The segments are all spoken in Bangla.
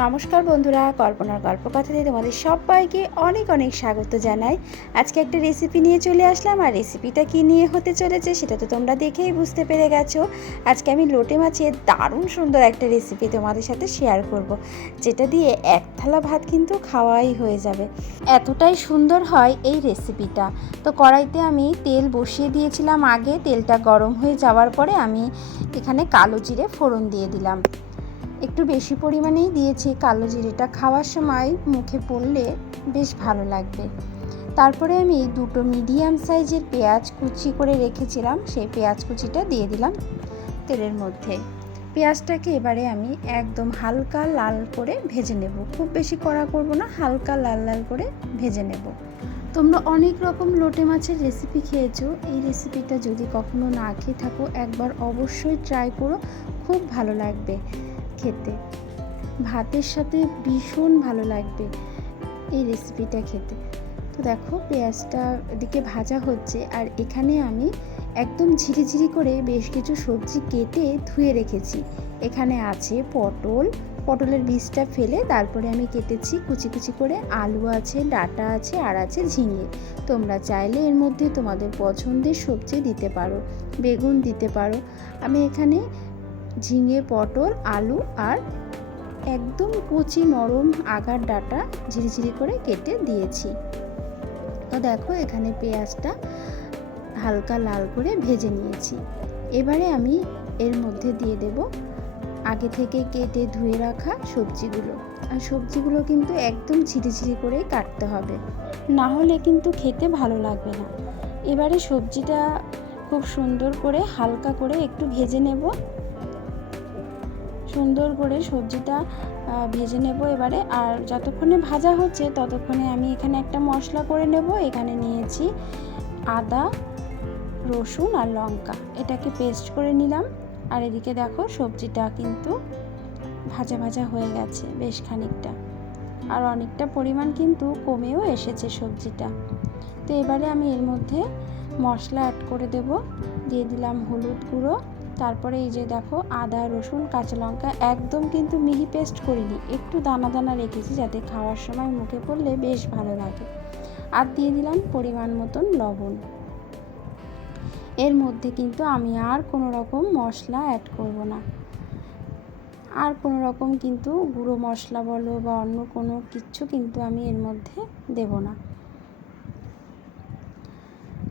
নমস্কার বন্ধুরা, কল্পনার গল্প কথাতে তোমাদের সবাইকে অনেক অনেক স্বাগত জানাই। আজকে একটা রেসিপি নিয়ে চলে আসলাম, আর রেসিপিটা কী নিয়ে হতে চলেছে সেটা তো তোমরা দেখেই বুঝতে পেরে গেছো। আজকে আমি লোটে মাছের দারুণ সুন্দর একটা রেসিপি তোমাদের সাথে শেয়ার করব। যেটা দিয়ে এক থালা ভাত কিন্তু খাওয়াই হয়ে যাবে। এতটাই সুন্দর হয় এই রেসিপিটা তো কড়াইতে আমি তেল বসিয়ে দিয়েছিলাম আগে, তেলটা গরম হয়ে যাওয়ার পরে আমি এখানে কালো জিরে ফোড়ন দিয়ে দিলাম। একটু বেশি পরিমাণেই দিয়েছি কালো জিরেটা। খাওয়ার সময় মুখে পড়লে বেশ ভালো লাগবে। তারপরে আমি দুটো মিডিয়াম সাইজের পেঁয়াজ কুচি করে রেখেছিলাম। সেই পেঁয়াজ কুচিটা দিয়ে দিলাম তেলের মধ্যে। পেঁয়াজটাকে এবারে আমি একদম হালকা লাল করে ভেজে নেব। খুব বেশি কড়া করব না, হালকা লাল লাল করে ভেজে নেব। তোমরা অনেক রকম লোটে মাছের রেসিপি খেয়েছো। এই রেসিপিটা যদি কখনো না খেয়ে থাকো, একবার অবশ্যই ট্রাই করো। খুব ভালো লাগবে। খেতে। ভাতের সাথে ভীষণ ভালো লাগবে এই রেসিপিটা খেতে। তো দেখো, পেঁয়াজটা এদিকে ভাজা হচ্ছে আর এখানে আমি একদম ঝিরিঝিরি করে বেশ কিছু সবজি কেটে ধুয়ে রেখেছি। এখানে আছে পটল, পটলের বীজটা ফেলে তারপরে আমি কেটেছি কুচি কুচি করে আলু আছে, ডাটা আছে আর আছে ঝিঙে। তোমরা চাইলে এর মধ্যে তোমাদের পছন্দের সবজি দিতে পারো, বেগুন দিতে পারো। আমি এখানে ঝিঙে, পটল, আলু আর একদম কচি নরম আগার ডাটা ঝিরিঝিরি করে কেটে দিয়েছি। তো দেখো এখানে পেঁয়াজটা হালকা লাল করে ভেজে নিয়েছি। এবারে আমি এর মধ্যে দিয়ে দেব আগে থেকে কেটে ধুয়ে রাখা সবজিগুলো। আর সবজিগুলো কিন্তু একদম ঝিরিঝিরি করে কাটতে হবে। না হলে কিন্তু খেতে ভালো লাগবে না। এবারে সবজিটা খুব সুন্দর করে হালকা করে একটু ভেজে নেব। সুন্দর করে সবজিটা ভেজে নেব এবারে। আর যতক্ষণে ভাজা হচ্ছে, ততক্ষণে আমি এখানে একটা মশলা করে নেব। এখানে নিয়েছি আদা, রসুন আর লঙ্কা। এটাকে পেস্ট করে নিলাম। আর এদিকে দেখো, সবজিটা কিন্তু ভাজা ভাজা হয়ে গেছে বেশ খানিকটা। আর অনেকটা পরিমাণ কিন্তু কমেও এসেছে সবজিটা। তো এবারে আমি এর মধ্যে মশলা অ্যাড করে দেব। দিয়ে দিলাম হলুদ গুঁড়ো। তারপরে এই যে দেখো আদা, রসুন, কাঁচা লঙ্কা একদম কিন্তু মিহি পেস্ট করিনি। একটু দানা দানা রেখেছি যাতে খাওয়ার সময় মুখে পড়লে বেশ ভালো লাগে। আর দিয়ে দিলাম পরিমাণ মতন লবণ। এর মধ্যে কিন্তু আমি আর কোনো রকম মশলা অ্যাড করব না। আর কোনো রকম কিন্তু গুঁড়ো মশলা বলো বা অন্য কোনো কিচ্ছু কিন্তু আমি এর মধ্যে দেব না।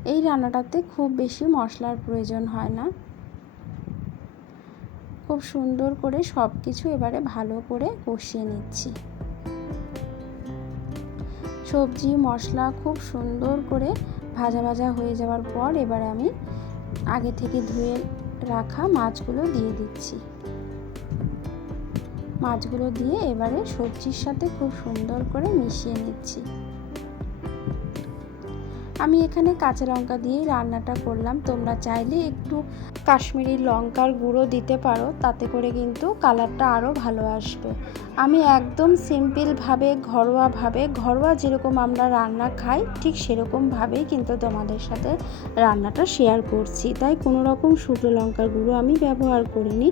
এই রান্নাটাতে খুব বেশি মশলার প্রয়োজন হয় না। খুব সুন্দর করে সব কিছু এবারে ভালো করে কষিয়ে নিচ্ছি। সবজি, মশলা খুব সুন্দর করে ভাজা ভাজা হয়ে যাওয়ার পর এবারে আমি আগে থেকে ধুয়ে রাখা মাছগুলো দিয়ে দিচ্ছি। মাছগুলো দিয়ে এবারে সবজির সাথে খুব সুন্দর করে মিশিয়ে নিচ্ছি। আমি এখানে কাঁচা লঙ্কা দিয়েই রান্নাটা করলাম। তোমরা চাইলে একটু কাশ্মীরি লঙ্কার গুঁড়ো দিতে পারো, তাতে করে কিন্তু কালারটা আরও ভালো আসবে। আমি একদম সিম্পলভাবে, ঘরোয়াভাবে, ঘরোয়া যেরকম আমরা রান্না খাই, ঠিক সেরকমভাবেই কিন্তু তোমাদের সাথে রান্নাটা শেয়ার করছি। তাই কোনো রকম শুকনো লঙ্কার গুঁড়ো আমি ব্যবহার করিনি।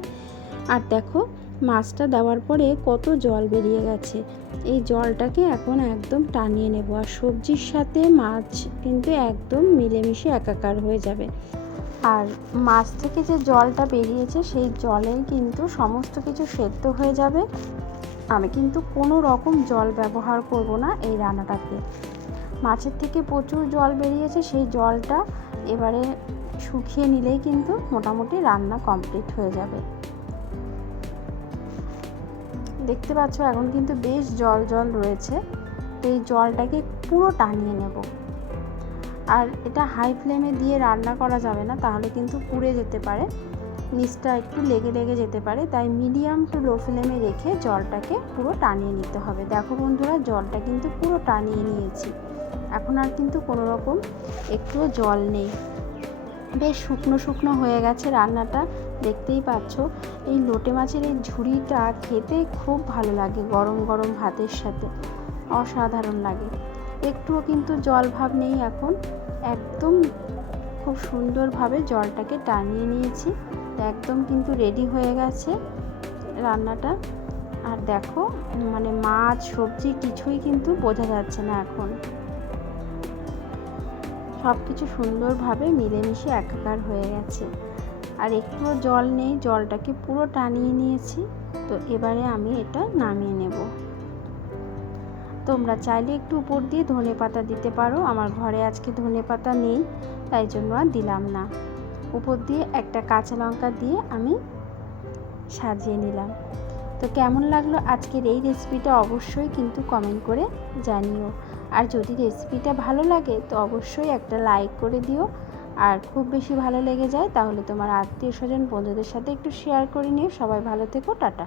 আর দেখো মাছটা দেওয়ার পরে কত জল বেরিয়ে গেছে। এই জলটাকে এখন একদম টানিয়ে নেব আর সবজির সাথে মাছ কিন্তু একদম মিলেমিশে একাকার হয়ে যাবে। আর মাছ থেকে যে জলটা বেরিয়েছে, সেই জলেই কিন্তু সমস্ত কিছু সেদ্ধ হয়ে যাবে। আমি কিন্তু কোনো রকম জল ব্যবহার করব না এই রান্নাটাতে। মাছের থেকে প্রচুর জল বেরিয়েছে, সেই জলটা এবারে শুকিয়ে নিলেই কিন্তু মোটামুটি রান্না কমপ্লিট হয়ে যাবে। দেখতে পাচ্ছ, এখন কিন্তু বেশ জল জল রয়েছে। তো এই জলটাকে পুরো টানিয়ে নেব। আর এটা হাই ফ্লেমে দিয়ে রান্না করা যাবে না, তাহলে কিন্তু পুড়ে যেতে পারে। নিচটা একটু লেগে লেগে যেতে পারে, তাই মিডিয়াম টু লো ফ্লেমে রেখে জলটাকে পুরো টানিয়ে নিতে হবে। দেখো বন্ধুরা, জলটা কিন্তু পুরো টানিয়ে নিয়েছি। এখন আর কিন্তু কোনো রকম একটুও জল নেই। বেশ শুকনো শুকনো হয়ে গেছে রান্নাটা, দেখতেই পাচ্ছ। এই লোটে মাছের এই ঝুড়িটা খেতে খুব ভালো লাগে গরম গরম ভাতের সাথে, অসাধারণ লাগে। একটুও কিন্তু জল ভাব নেই এখন, একদম খুব সুন্দরভাবে জলটাকে টানিয়ে নিয়েছি, একদম কিন্তু রেডি হয়ে গেছে রান্নাটা। আর দেখো মানে মাছ, সবজি কিছুই কিন্তু বোঝা যাচ্ছে না এখন। সব কিছু সুন্দরভাবে মিলেমিশে একাকার হয়ে গেছে। আর একটুও জল নেই, জলটাকে পুরো টানিয়ে নিয়েছি। তো এবারে আমি এটা নামিয়ে নেব। তোমরা চাইলে একটু উপর দিয়ে ধনে পাতা দিতে পারো। আমার ঘরে আজকে ধনে পাতা নেই, তাই জন্য আর দিলাম না। উপর দিয়ে একটা কাঁচা লঙ্কা দিয়ে আমি সাজিয়ে নিলাম। তো কেমন লাগল আজকের এই রেসিপিটা অবশ্যই কিন্তু কমেন্ট করে জানিও। আর যদি রেসিপিটা ভালো লাগে তো অবশ্যই একটা লাইক করে দিও। আর খুব বেশি ভালো লেগে যায় তাহলে তোমার আত্মীয় স্বজন বন্ধুদের সাথে একটু শেয়ার করে নিও। সবাই ভালো থেকো, টাটা।